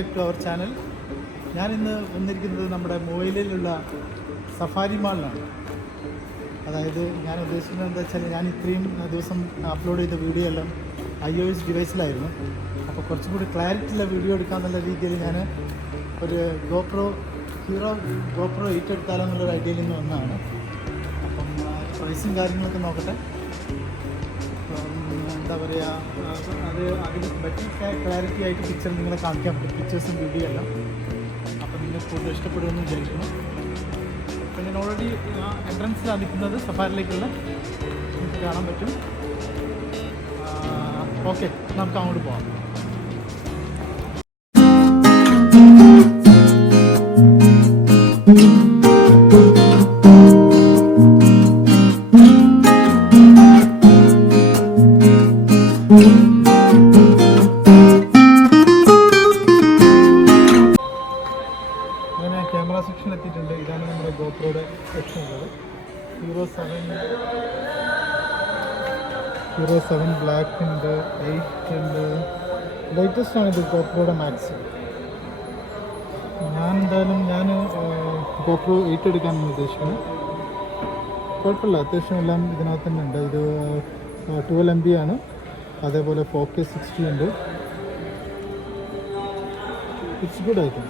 Back to our channel. ഞാനിന്ന് വന്നിരിക്കുന്നത് നമ്മുടെ മുവൈലയിലുള്ള സഫാരി മാളിലാണ്. അതായത് ഞാൻ ഉദ്ദേശിക്കുന്നത് എന്താ വെച്ചാൽ, ഞാൻ ഇത്രയും ദിവസം അപ്ലോഡ് ചെയ്ത വീഡിയോ എല്ലാം iOS ഡിവൈസിലായിരുന്നു. അപ്പോൾ കുറച്ചും കൂടി ക്ലാരിറ്റിയുള്ള വീഡിയോ എടുക്കാമെന്നുള്ള രീതിയിൽ ഞാൻ ഒരു ഹീറോ ഗോപ്രോ 8 എടുത്താലോ എന്നുള്ളൊരു ഐഡിയയിൽ നിന്ന് വന്നതാണ്. അപ്പം പ്രൈസും കാര്യങ്ങളൊക്കെ നോക്കട്ടെ. എന്താ പറയുക, അതിന് ബെറ്റർ ക്ലാരിറ്റി ആയിട്ട് പിക്ചർ നിങ്ങളെ കാണിക്കാൻ പറ്റും, പിക്ചേഴ്സും വീഡിയോ എല്ലാം. അപ്പം നിങ്ങൾക്ക് കൂടുതൽ ഇഷ്ടപ്പെടുമെന്ന് വിചാരിക്കുന്നു. അപ്പം ഞാൻ ഓൾറെഡി എൻട്രൻസിലാണ് നിൽക്കുന്നത്, സഫാരിയിലേക്കുള്ള നിങ്ങൾക്ക് കാണാൻ പറ്റും. ഓക്കെ, നമുക്ക് അങ്ങോട്ട് പോകാം. ക്യാമറ സെക്ഷൻ എത്തിയിട്ടുണ്ട്. ഇതാണ് നമ്മുടെ ഗോപ്രോയുടെ സെക്ഷൻ ഉള്ളത്. ഹീറോ 7 ബ്ലാക്ക് ഉണ്ട്, 8 ഉണ്ട്. ലേറ്റസ്റ്റ് ആണ് ഇത് ഗോപ്രോയുടെ മാക്സ്. ഞാൻ ഗോപ്രോ 8 എടുക്കാനാണ് ഉദ്ദേശിക്കുന്നത്. കുഴപ്പമില്ല, അത്യാവശ്യം എല്ലാം ഇതിനകത്ത് തന്നെ ഉണ്ട്. ഇത് 12 MB ആണ്. അതേപോലെ 4K 60 ഉണ്ട്. It's good item.